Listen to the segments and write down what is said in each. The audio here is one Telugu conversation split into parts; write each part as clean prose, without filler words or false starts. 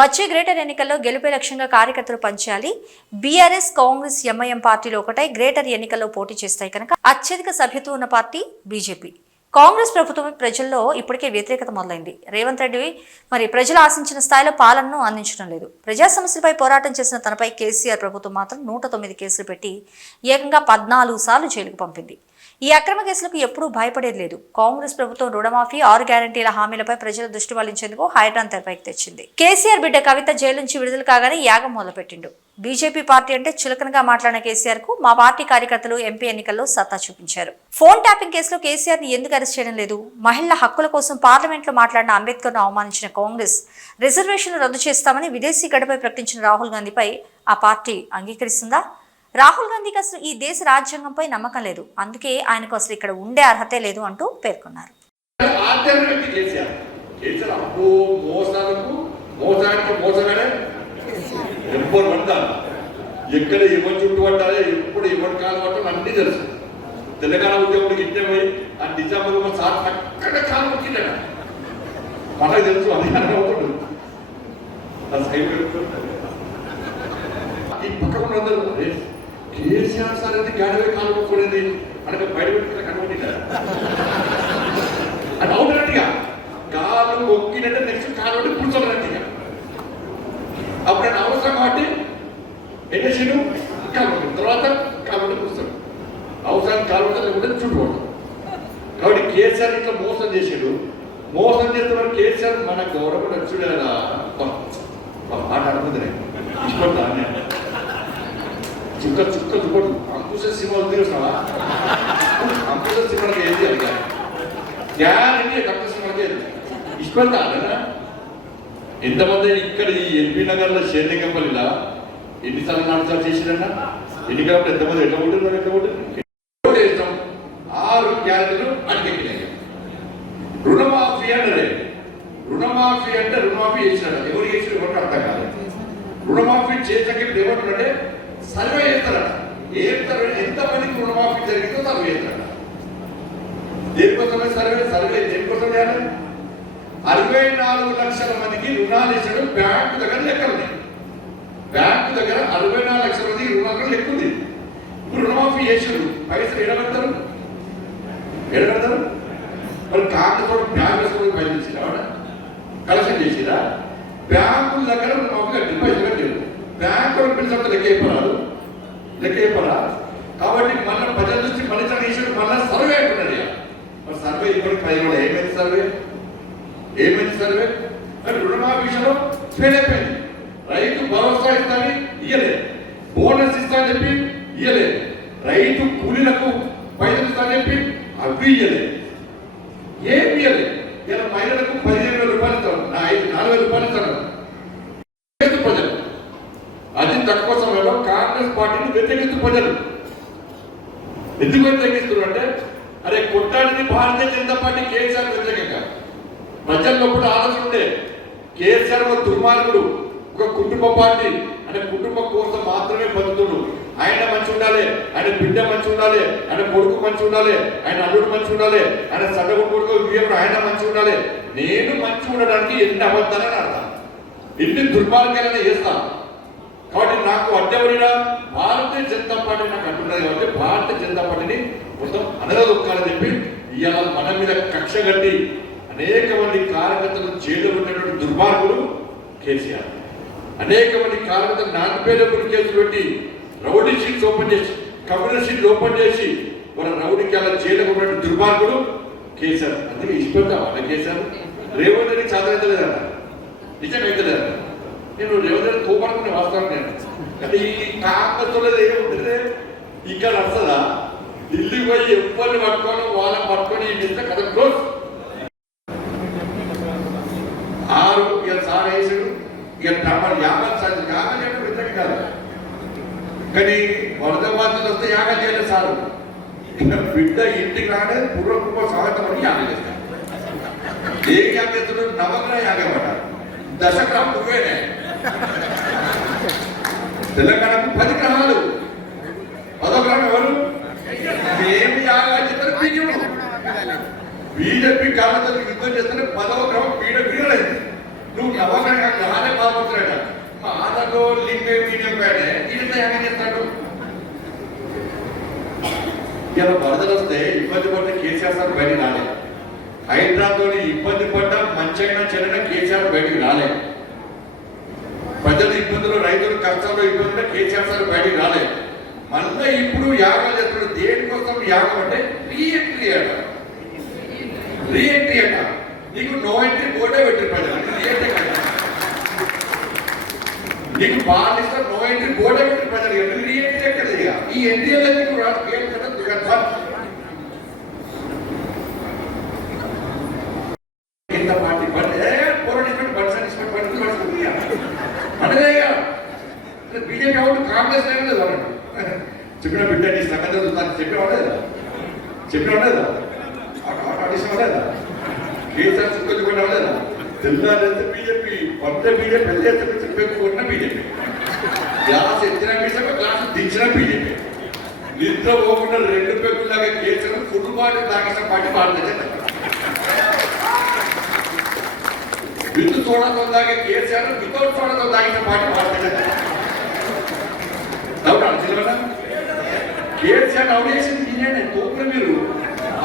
వచ్చే గ్రేటర్ ఎన్నికల్లో గెలుపే లక్ష్యంగా కార్యకర్తలు పనిచేయాలి. బీఆర్ఎస్, కాంగ్రెస్, ఎంఐఎం పార్టీలు ఒకటై గ్రేటర్ ఎన్నికల్లో పోటీ చేస్తాయి కనుక అత్యధిక సభ్యత్వం ఉన్న పార్టీ బీజేపీ. కాంగ్రెస్ ప్రభుత్వం ప్రజల్లో ఇప్పటికే వ్యతిరేకత మొదలైంది. రేవంత్ రెడ్డి ప్రజలు ఆశించిన స్థాయిలో పాలనను అందించడం లేదు. ప్రజా సమస్యలపై పోరాటం చేసిన తనపై కేసీఆర్ ప్రభుత్వం మాత్రం 109 కేసులు పెట్టి ఏకంగా 14 సార్లు జైలుకు పంపింది. ఈ అక్రమ కేసులకు ఎప్పుడూ భయపడేది లేదు. కాంగ్రెస్ ప్రభుత్వం రుణమాఫీ, 6 గ్యారంటీల హామీలపై ప్రజల దృష్టి మళ్లించేందుకు హైడ్రాన్ తెరపైకి తెచ్చింది. కేసీఆర్ బిడ్డ కవిత జైలు నుంచి విడుదల కాగానే యాగం మొదలుపెట్టిండు. బీజేపీ పార్టీ అంటే చులకనగా మాట్లాడిన కేసీఆర్ కు మా పార్టీ కార్యకర్తలు ఎంపీ ఎన్నికల్లో సత్తా చూపించారు. ఫోన్ ట్యాపింగ్ కేసులో కేసీఆర్ ని ఎందుకు అరెస్ట్ చేయడం లేదు? మహిళల హక్కుల కోసం పార్లమెంట్ లో మాట్లాడిన అంబేద్కర్ ను అవమానించిన కాంగ్రెస్ రిజర్వేషన్లు రద్దు చేస్తామని విదేశీ గడపై ప్రకటించిన రాహుల్ గాంధీపై ఆ పార్టీ అంగీకరిస్తుందా? రాహుల్ గాంధీకి అసలు ఈ దేశ రాజ్యాంగంపై నమ్మకం లేదు, అందుకే ఆయనకు అసలు ఇక్కడ ఉండే అర్హతే లేదు అంటూ పేర్కొన్నారు. ఎక్కడ ఎవరు చుట్టూ పట్టాలి, ఎప్పుడు ఎవరి కాలు పట్టాలి అన్నీ తెలుసు. తెలంగాణ ఉద్యోగుడికి ఇంటే పోయి ఆ నిజాంలో సార్ అక్కడ కాలు ముక్కిండ మనకు తెలుసు. అది అవుతుంది ఈ పక్కన అందరూ కేసీఆర్ సార్ అనేది గాడివే కాలు ముక్కునేది అనక బయట పెట్టుకుని కనబడి అది అవుతున్నట్టుగా కాలు మొక్కినట్టే నెక్స్ట్ కాలు పట్టి కూర్చోనట్టుగా అప్పుడు ఆయన అవసరం కాబట్టి ఎన్నేసాడు కాలు తర్వాత కాలు కూర్చోడు. అవసరానికి కాలు లేకుంటే చుట్టుకోవడం. కాబట్టి కేసీఆర్ ఇట్లా మోసం చేశాడు. మోసం చేస్తున్న కేసీఆర్ మన గౌరవం నచ్చుడేలా మాట అనుకుంది ఇష్టపడతా చుక్క చుక్క చుక్కడు అంకుశ సినిమాలు తీరుస్తావా? అంకుశ సినిమాకి ఏది అడిగా గ్యారంటీ అంకుశ సినిమాకి ఇష్టపడతా అలా ఎంతమంది ఇక్కడ ఈ ఎల్బీ నగర్లో షేర్లింగంపల్లిలా ఎన్నిసార్లు నాలుగు చేసిరన్నా ఎన్నికలప్పుడు ఎంతమంది ఎట్లా ఉంటుంది ఎట్లా ఉంటుంది 6 గ్యారెంటీలు అడిగెక్కినాయి. రుణమాఫీ అంటే రుణమాఫీ అంటే రుణమాఫీ చేసినాడు. ఎవరు చేసిన ఎవరికి అర్థం కాదు. రుణమాఫీ చేసాక ఏమంటారంటే సర్వే చేస్తారట. ఎంతమందికి రుణమాఫీ జరిగిందో సర్వే చేస్తారట. దేనికోసమే సర్వే దేనికోసం చేయాలి? 64 లక్షల మందికి రుణాలు ఇచ్చాడు. బ్యాంకు దగ్గర లెక్కలున్నాయి. బ్యాంకు దగ్గర 64 లక్షల మందికి రుణాలు లెక్కుంది. ఇప్పుడు రుణమాఫీ చేసాడు. పైసలు ఎడబెడతారు మరి కాంగ్రెస్ కూడా బ్యాంక్ వేసుకొని పైసలు కలెక్షన్ చేసిరా? బ్యాంకుల దగ్గర రుణమాఫీ కట్టి పైసలు కట్టారు. బ్యాంకు పిలిచినంత లెక్క చెప్పరా? కాబట్టి మన ప్రజల దృష్టి మళ్ళీ చేసాడు. మళ్ళీ సర్వే అంటున్నాడు. మరి సర్వే ఇప్పటికి కూడా ఏమైంది సర్వే కానీ రుణమాఫీ విషయంలో ఫెయిల్ అయిపోయింది. రైతు భరోసా ఇస్తానని ఇయ్యలేదు. బోనస్ ఇస్తానని చెప్పి ఇయ్యలేదు. రైతు కూలీలకు పైసలు ఇస్తానని చెప్పి అవి ఇయ్యలేదు. ఏమి ఇయ్యలేదు. ఇలా మహిళలకు 15,000 రూపాయలు ఇస్తాను, 4,000 రూపాయలు ఇస్తాను. ప్రజలు అతి తక్కువ సమయంలో కాంగ్రెస్ పార్టీని వ్యతిరేకిస్తూ ప్రజలు ఎందుకు వ్యతిరేకిస్తున్నారు అంటే అరే కొట్టాడిని భారతీయ జనతా పార్టీ కేసీఆర్ వ్యతిరేకంగా ప్రజల్లో కూడా ఆలోచన ఉండే. కేసీఆర్ ఒక దుర్మార్గుడు, ఒక కుటుంబ పార్టీ అంటే కుటుంబం కోసం మాత్రమే బతుకుడు. ఆయన మంచి ఉండాలి, ఆయన బిడ్డ మంచి ఉండాలి, ఆయన కొడుకు మంచి ఉండాలి, ఆయన అల్లుడు మంచి ఉండాలి, ఆయన సడగు కొడుకు వీరుడు ఆయన మంచి ఉండాలి. నేను మంచి ఉండడానికి ఎన్ని అబద్ధాలని అర్థం, ఎన్ని దుర్మార్గాలని చేస్తాను. కాబట్టి నాకు అడ్డవడినా భారతీయ జనతా పార్టీ నాకు అంటున్నది కాబట్టి భారతీయ జనతా పార్టీని మొత్తం అనగదొక్కాలని చెప్పి ఇవాళ మన మీద కక్ష కట్టి అనేక మంది కార్యకర్తలు జైలు ఉన్నటువంటి దుర్మార్గులు కేసీఆర్. అనేక మంది కార్యకర్తలు నాలుగు కేసులు పెట్టి రౌడీ షీట్స్ ఓపెన్ చేసి కమ్యూనిస్ట్ షీట్లు ఓపెన్ చేసి మన రౌడీకి అలా జైలు ఉన్నటువంటి దుర్మార్గులు కేసీఆర్. అందుకే ఇష్టంగా వాళ్ళ కేసీఆర్ రేవంత్ రెడ్డి చదవలేదట, నిజంగా అవుతలేదట. నేను రేవంత్ రెడ్డి కోపడుకునే వాస్తవం నేను. కానీ ఈ కాంగ్రెస్లో ఏముంటుంది ఇక్కడ వస్తుందా? ఢిల్లీ పోయి ఎవరిని పట్టుకోను వాళ్ళని పట్టుకొని ఇస్తే కథ క్లోజ్. 6 ఇక సార్ వేసాడు. ఇక యాభై సార్ యాభై చేయడం వ్యతిరేక కాదు, కానీ వరద బాధ్యతలు వస్తే యాగా చేయలేదు సారు. బిడ్డ ఇంటికి రానే పూర్వకుమ స్వాగతం అని యాగ చేస్తారు. ఏ యాగ చేస్తున్నాడు? నవగ్రహ యాగం పడ్డారు. దశగ్రహం నువ్వేనే. తెలంగాణకు 10 గ్రహాలు. 10వ గ్రహం ఎవరు? ఏమి యాగా చేస్తారు? బీజేపీ కార్యకర్తలు యుద్ధం చేస్తే 10వ గ్రహం పీడ పీడలేదు. నువ్వు నవ్వకంగా గానే బాగుంటాడ మా ఆధార్లో లింక్ మీడియం కాడే ఇది ఏమేం చేస్తాడు ఇలా వరదలు వస్తే ఇబ్బంది పడితే కేసీఆర్ సార్ బయటికి రాలే హైదరాబాద్తో ఇబ్బంది పడ్డ మంచైనా చెడైనా కేసీఆర్ బయటికి రాలే ప్రజల ఇబ్బందులు రైతుల కష్టాల్లో ఇబ్బందులు కేసీఆర్ సార్ బయటికి రాలే మళ్ళీ ఇప్పుడు యాగం చేస్తున్నాడు దేనికోసం యాగం అంటే రీఎంట్రీ అట రీఎంట్రీ అట నీకు నో ఎంట్రీ బోర్డే పెట్టిన ప్రజలు రీఎంట్రీ నీకు బాగా ఇస్తారు నో ఎంట్రీ బోర్డే పెట్టిన ప్రజలు ఎందుకు రీఎంట్రీ ఎక్కడ ఈ ఎంట్రీ అనేది నీకు కింద పార్టీ బీజేపీ అవును కాంగ్రెస్ లేదు వాళ్ళండి చెప్పిన బిడ్డ నీ సంగతి చెప్పినవాడేదా లేదా కేసీఆర్ సుఖించుకునేవాడేదా తెల్లారైతే బీజేపీ పంట బీజేపీ చెప్పేకున్న బీజేపీ గ్లాస్ ఎత్తిన బీజేపీ గ్లాస్ దించిన బీజేపీ నిద్ర పోకుండా 2 పెక్కులాగా కేసీఆర్ ఫుట్బాల్ తాగిన పార్టీ భారతీయ విత్ సోడాతో తాగే కేసీఆర్ వితౌట్ సోడాతో తాగిన పార్టీ భారతీయ కేసీఆర్ అవునేషన్ తినే తోపున మీరు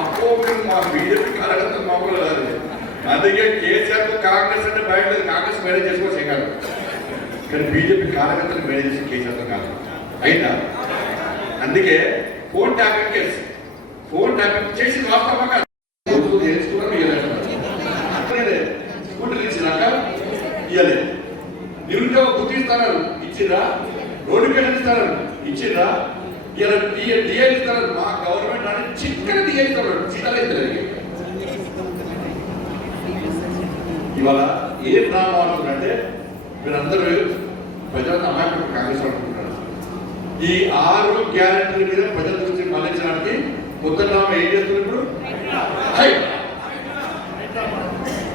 అప్పో మీరు మా బీజేపీ కార్యకర్తలు మామూలు కాదు అందుకే కేసీఆర్ కాంగ్రెస్ అంటే బయట కాంగ్రెస్ మేనేజ్ చేసుకోవచ్చు కాదు కానీ బీజేపీ కార్యకర్తలు మేనేజ్ చేసి కేసీఆర్తో కాదు అయినా అందుకే phone tapping case phone tapping చేసి వాస్తవంగా స్కూటర్ ఇచ్చినాక ఇవ్వలేదు నిరుద్యోగ గుర్తిస్తున్నారు ఇచ్చిరా నోటిఫికేషన్ ఇస్తారు ఇచ్చిరా ఇలా డిఏ ఇస్తారు మా గవర్నమెంట్ అని చిక్కని డిఏ ఇస్తారు సీతాలు ఇస్తారు ఇవాళ ఏ డ్రామా ఆడుతుందంటే మీరందరూ ప్రజలను అమాయకులు కాంగ్రెస్ అనుకుంటున్నారు ఈ 6 గ్యారెంటీల మీద ప్రజల దృష్టి మళ్లించడానికి కొత్త డ్రామా ఏం చేస్తున్నారు ఇప్పుడు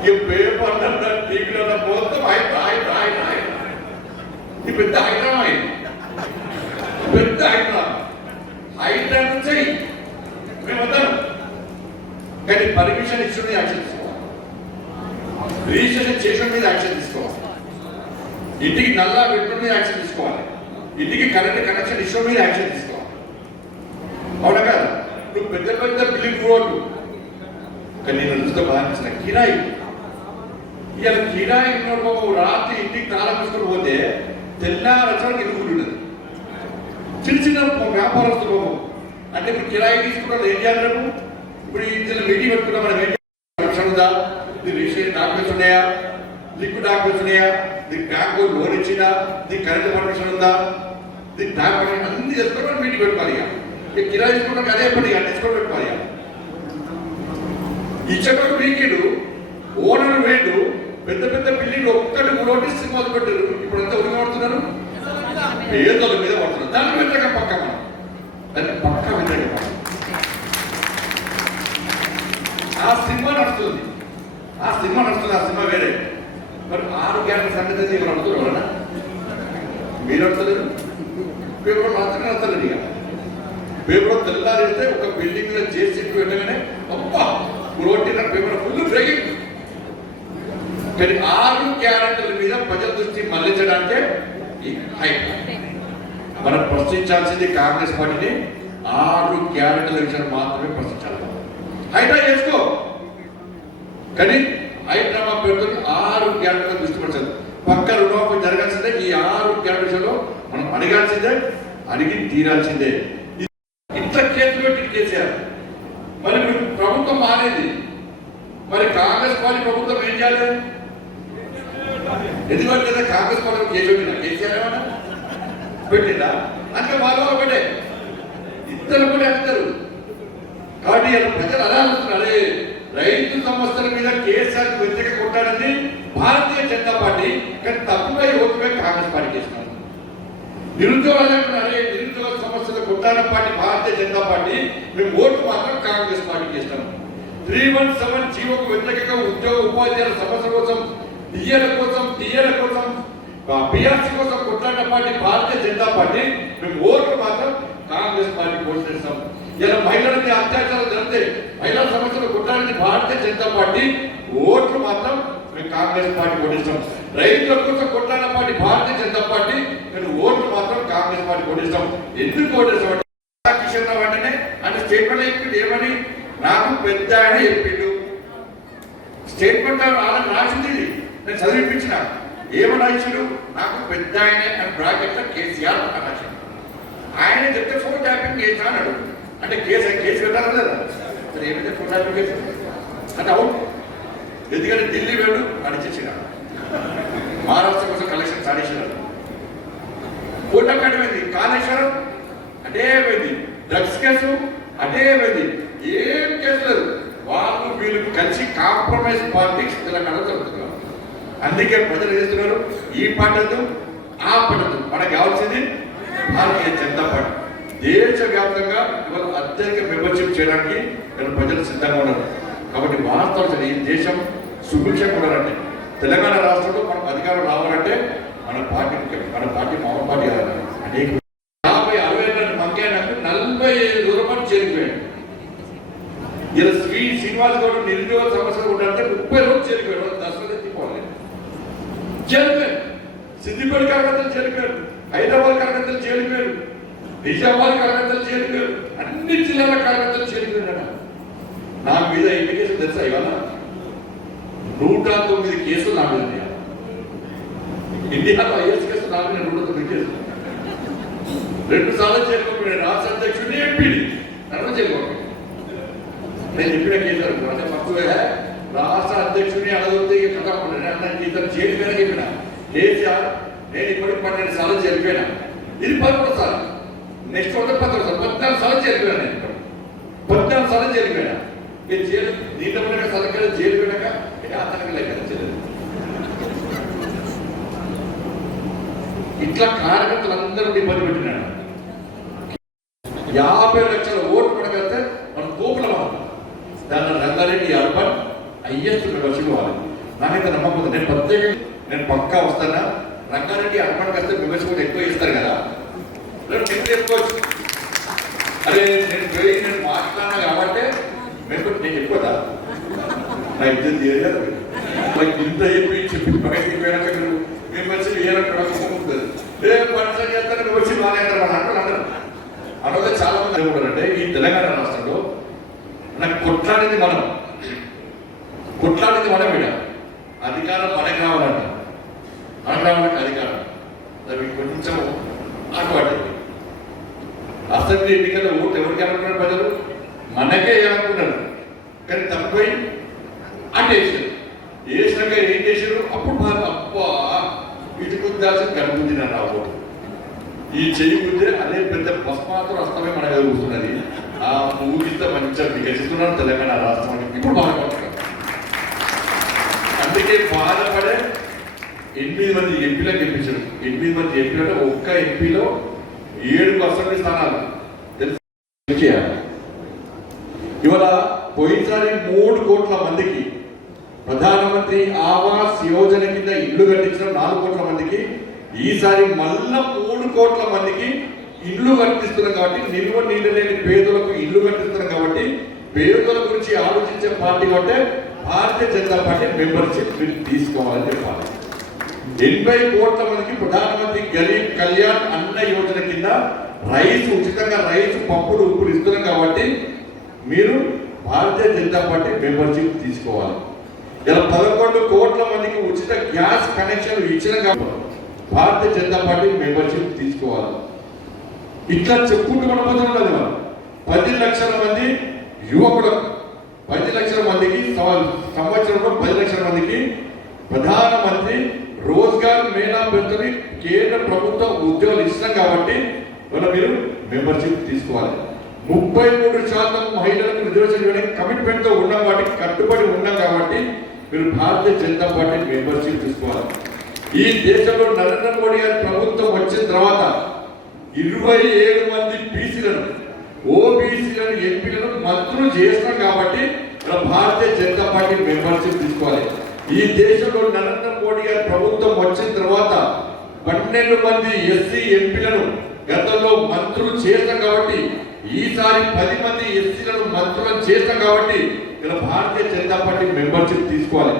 ఈ పేపర్ టీవీలో మొత్తం ఈ పెద్ద హైడ్రామా అయింది పెద్ద హైడ్రా నుంచి మేమందరం కానీ పర్మిషన్ ఇష్యూ మీద యాక్షన్ తీసుకోవాలి రిజిస్ట్రేషన్ చేసిన మీద యాక్షన్ తీసుకోవాలి ఇంటికి నల్లా పెట్టడం మీద యాక్షన్ తీసుకోవాలి ఇంటికి కరెంట్ కనెక్షన్ ఇష్యూ మీద యాక్షన్ తీసుకోవాలి అవునా కదా నువ్వు పెద్ద పెద్ద బిల్డింగ్ రోడ్లు కానీ నేను చూస్తే బాగా కిరాయి ఇలా కిరాయి ఉన్నప్పుడు రాత్రి ఇంటికి తాళం తీసుకుని పోతే తెల్లారచడానికి ఎందుకు ఉండదు చిన్న చిన్న వ్యాపారస్తులు అంటే ఇప్పుడు కిరాయి తీసుకున్న ఏం చేయాలి ఇప్పుడు ఇందులో మీటింగ్ పెట్టుకున్నా మనం ఏం రక్షణ ఉందా దీని రిజిస్ట్రేషన్ డాక్యుమెంట్స్ ఉన్నాయా లిక్విడ్ డాక్యుమెంట్స్ ఉన్నాయా దీనికి బ్యాంకు లోన్ ఇచ్చిందా దీనికి కరెంట్ పర్మిషన్ ఉందా దీనికి డాక్యుమెంట్ అన్ని తెలుసుకోవడం మీటింగ్ పెట్టుకోవాలి ఇక కిరాయి తీసుకున్నాక అదే పని తీసుకోవడం పెట్టుకోవాలి ఇచ్చేటప్పుడు వీకెండ్ ఓనర్ వేడు పెద్ద పెద్ద బిల్డింగ్ ఒక్కటి నోటీస్ మొదలు పెట్టారు ఇప్పుడు అంతా ఉరిగా పడుతున్నారు ఏదో మీద పడుతున్నారు దాని వ్యతిరేక పక్క మనం దాన్ని పక్క వ్యతిరేక ఆ సినిమా నడుస్తుంది ఆ సినిమా వేరే మరి 6 గ్యారెంటీ సంగతి అయితే మీరు అడుగుతున్నారు మీరు అడుగుతలేరు పేపర్ మాత్రమే అడతలేదు ఇక పేపర్ తెల్లారిస్తే ఒక బిల్డింగ్ మీద చేసి వెళ్ళగానే అబ్బా రోడ్డు పేపర్ ఫుల్ బ్రేకింగ్ కానీ 6 గ్యారెంటీల మీద ప్రజల దృష్టి మళ్లించడానికే మనం ప్రశ్నించాల్సింది కాంగ్రెస్ పార్టీని 6 గ్యారెంటీల విషయాన్ని మాత్రమే ప్రశ్నించాలి హైడ్రా చేసుకో కానీ హైడ్రామా పేరుతో 6 గ్యారెంటీల దృష్టి పరచాలి పక్క రుణమాఫీ జరగాల్సిందే ఈ 6 గ్యారెంటీ విషయంలో మనం అడగాల్సిందే అడిగి తీరాల్సిందే ఇంత కేసులు పెట్టి కేసీఆర్ మరి ప్రభుత్వం మారేది మరి కాంగ్రెస్ పార్టీ ప్రభుత్వం ఏం చేయాలి ఎందుకంటే కాంగ్రెస్ పార్టీ కేసు పెట్టినా కేసీఆర్ ఏమన్నా పెట్టిందా అంటే వాళ్ళు ఒకటే ఇద్దరు కూడా ఇద్దరు కాబట్టి ప్రజలు అలా అనుకున్నారు రైతు సమస్యల మీద కేసీఆర్ వ్యతిరేక కొట్టాడని భారతీయ జనతా పార్టీ కానీ తప్పుగా ఓటుపై కాంగ్రెస్ పార్టీ చేస్తున్నారు నిరుద్యోగ సమస్యలు కొట్టాడ పార్టీ భారతీయ జనతా పార్టీ మేము ఓటు మాత్రం కాంగ్రెస్ పార్టీ చేస్తాం 317 జీవోకు వ్యతిరేకంగా ఉద్యోగ ఉపాధ్యాయుల సమస్యల కోసం టీఏల కోసం పిఆర్సీ కోసం కొట్లాడిన పార్టీ భారతీయ జనతా పార్టీ మేము ఓట్లు మాత్రం కాంగ్రెస్ పార్టీ పోషిస్తాం ఇలా మహిళలకి అత్యాచారాలు జరిగితే మహిళా సమస్యలు కొట్లాడింది భారతీయ జనతా పార్టీ ఓట్లు మాత్రం మేము కాంగ్రెస్ పార్టీ ఓడిస్తాం. రైతుల కోసం కొట్లాడిన పార్టీ భారతీయ జనతా పార్టీ, కానీ ఓట్లు మాత్రం కాంగ్రెస్ పార్టీ ఓడిస్తాం. ఎందుకు ఓడిస్తాం అంటే కిషన్ రావు అంటేనే అంటే స్టేట్మెంట్ చెప్పిండు ఏమని, నాకు పెద్ద ఆయన చెప్పిండు. స్టేట్మెంట్ ఆయన రాసింది నేను చదివిపించిన. ఏమని రాయించాడు, నాకు పెద్ద ఆయనే అని బ్రాకెట్ కేసీఆర్ అని రాశాడు. ఆయన చెప్తే ఫోన్ ట్యాపింగ్ చేసా అన్నాడు. అంటే కేసు పెట్టాలి కదా, సరే ఏమైతే ఫోన్ ట్యాపింగ్ చేసి అంటే అవును. ఎందుకంటే ఢిల్లీ వేడు అడిచేసిన మహారాష్ట్ర కోసం కలెక్షన్ సాధించినారు. ఫోటో కట్టమైంది, కాళేశ్వరం అటే పోయింది, డ్రగ్స్ కేసు అటే పోయింది, ఏం కేసు లేదు. వాళ్ళు వీళ్ళు కలిసి కాంప్రమైజ్ పాలిటిక్స్ తెలంగాణ జరుగుతున్నారు. అందుకే ప్రజలు చేస్తున్నారు ఈ పద్ధతి ఆ పద్ధతి. మనకు కావాల్సింది భారతీయ జనతా పార్టీ. దేశవ్యాప్తంగా ఇవాళ అత్యధిక మెంబర్షిప్ చేయడానికి ప్రజలు సిద్ధంగా ఉన్నారు. కాబట్టి వాస్తవం ఈ దేశం సుభిక్షంగా ఉండాలంటే, తెలంగాణ రాష్ట్రంలో మనం అధికారం రావాలంటే మన పార్టీ ముఖ్యం. మన పార్టీ మామూలు పార్టీ కాదు. అనేక 50-60 మంకేనాకు 45 దూరం చేరిపోయాడు. ఇలా శ్రీనివాస్ గౌడ్ నిరుద్యోగ సమస్యలు ఉండాలంటే 30 రోజులు చేరిపోయాడు. దశరథ తిప్పాలి చేరిపోయాడు, సిద్దిపేట కార్యకర్తలు చేరిపోయాడు, హైదరాబాద్ కార్యకర్తలు చేరిపోయారు, నిజామాబాద్ కార్యకర్తలు చేరిపోయారు, అన్ని జిల్లాల కార్యకర్తలు చేరిపోయారు. నా మీద ఎన్ని కేసులు తెలుసా? ఇవాళ 109 కేసులు నా మీద ఉన్నాయి. ఇండియాలో ఐఎస్ కేసులు నా మీద 109 కేసులు. 2 సార్లు చేరుకోకపోయాడు. రాష్ట్ర అధ్యక్షుడిని ఎంపీని నన్ను చేరుకోకపోయాడు. నేను చెప్పిన కేసులు అంటే ఫస్ట్ రాష్ట్ర అధ్యక్షుడిని అడగొద్దే కథ అన్న ఇతను చేరిపోయినా చెప్పిన కేసీఆర్ నేను ఇప్పటికి 12 సార్లు చేరిపోయినా. ఇది 11 సార్లు, నెక్స్ట్ 14 సార్లు చేరిపోయినా. నేను 14 సార్లు చేరిపోయినా. దీంట్లో సరిగ్గా చేరిపోయినాక అతనికి లెక్క ఇట్లా కార్యకర్తలందరూ ఇబ్బంది పెట్టినాడు. 50 లక్షల ఓట్లు పడగలితే మనం కోపులం అవుతాం. దాని రంగారెడ్డి అర్బన్ హైయెస్ట్ మెంబర్షిప్ ఇవ్వాలి. నాకైతే నమ్మకం. నేను ప్రత్యేకంగా నేను పక్కా వస్తానా, రంగారెడ్డి అర్బన్ వస్తే మెంబర్షిప్ ఎక్కువ ఇస్తారు కదా, నేను చెప్పుకోవచ్చు. అరే నేను మాట్లాడినా కాబట్టి మెంబర్ నేను ఎక్కువదా నా ఇద్దరు చేయలేదు. ఇంత చెప్పి బయటికి పోయినాక మెంబర్షిప్ ఏమంటారు లేదు పని చేస్తాను మెంబర్షిప్ బాగానే అంటారు. అలాగే చాలా మంది ఏమంటారంటే ఈ తెలంగాణ రాష్ట్రంలో నాకు కొట్లాడేది మనం విడ అధికారం మనకు కావాలంట. మనకు రావాలంటే అధికారం దానికి కొంచెం ఆటపడింది. అసెంబ్లీ ఎన్నికల్లో ఓట్లు ఎవరికి అనుకున్నారు? ప్రజలు మనకే ఏమనుకున్నారు. కానీ తప్పిపోయి అంటే వేసినాక ఏం చేశారు? అప్పుడు అబ్బా ఇటు గుద్దాల్సిన కనుగుద్దిన నా ఓటు ఈ చెయ్యి గుద్దే అదే పెద్ద భస్మాత్రం అస్తమే మన మీద కూర్చున్నది. ఆ ఊగితో మంచిగా వికసిస్తున్నారు తెలంగాణ రాష్ట్రానికి. ఇప్పుడు బాధపడుతున్నారు. అందుకే బాధపడే 8 మంది ఎంపీలకు గెలిపించారు. 8 మంది ఎంపీలలో ఒక్క ఎంపీలో 7 అసెంబ్లీ స్థానాలు తెలుసు. ఇవాళ పోయినసారి 3 కోట్ల మందికి ప్రధానమంత్రి ఆవాస్ యోజన కింద ఇల్లు కట్టించిన 4 కోట్ల మందికి ఈసారి మళ్ళా 3 కోట్ల మందికి ఇల్లు కట్టిస్తున్నాం. కాబట్టి నిల్వ నీళ్ళు లేని పేదలకు ఇల్లు కట్టిస్తున్నాం. కాబట్టి పేదల గురించి ఆలోచించే పార్టీ అంటే భారతీయ జనతా పార్టీ మెంబర్షిప్ మీరు తీసుకోవాలని చెప్పాలి. 80 కోట్ల మందికి ప్రధానమంత్రి గరీబ్ కళ్యాణ్ అన్న యోజన కింద రైస్ ఉచితంగా రైస్ పప్పులు ఉప్పులు ఇస్తున్నాం. కాబట్టి మీరు భారతీయ జనతా పార్టీ మెంబర్షిప్ తీసుకోవాలి. ఇలా 11 కోట్ల మందికి ఉచిత గ్యాస్ కనెక్షన్ ఇచ్చిన కాబట్టి భారతీయ జనతా పార్టీ మెంబర్షిప్ తీసుకోవాలి. ఇట్లా చెప్పుకుంటూ మన పోతూ ఉన్నది. 10 లక్షల మంది యువకులకు 10 లక్షల మందికి సంవత్సరంలో 10 లక్షల మందికి ప్రధానమంత్రి రోజ్గార్ మేళా పెంచుని కేంద్ర ప్రభుత్వ ఉద్యోగాలు ఇస్తాం. కాబట్టి మీరు మెంబర్షిప్ తీసుకోవాలి. 33% మహిళలకు రిజర్వేషన్ ఇవ్వడానికి కమిట్మెంట్ తో ఉన్నాం. వాటికి కట్టుబడి ఉన్నాం. కాబట్టి మీరు భారతీయ జనతా పార్టీ మెంబర్షిప్ తీసుకోవాలి. ఈ దేశంలో నరేంద్ర మోడీ గారి ప్రభుత్వం వచ్చిన తర్వాత 27 మంది బీసీలను ఓబీసీలను ఎంపీలను మంత్రులు చేస్తాం. కాబట్టి భారతీయ జనతా పార్టీ మెంబర్షిప్ తీసుకోవాలి. ఈ దేశంలో నరేంద్ర మోడీ గారి ప్రభుత్వం వచ్చిన తర్వాత 12 మంది ఎస్సీ ఎంపీలను గతంలో మంత్రులు చేస్తాం. కాబట్టి ఈసారి 10 మంది ఎస్సీలను మంత్రులను చేస్తాం. కాబట్టి భారతీయ జనతా పార్టీ మెంబర్షిప్ తీసుకోవాలి.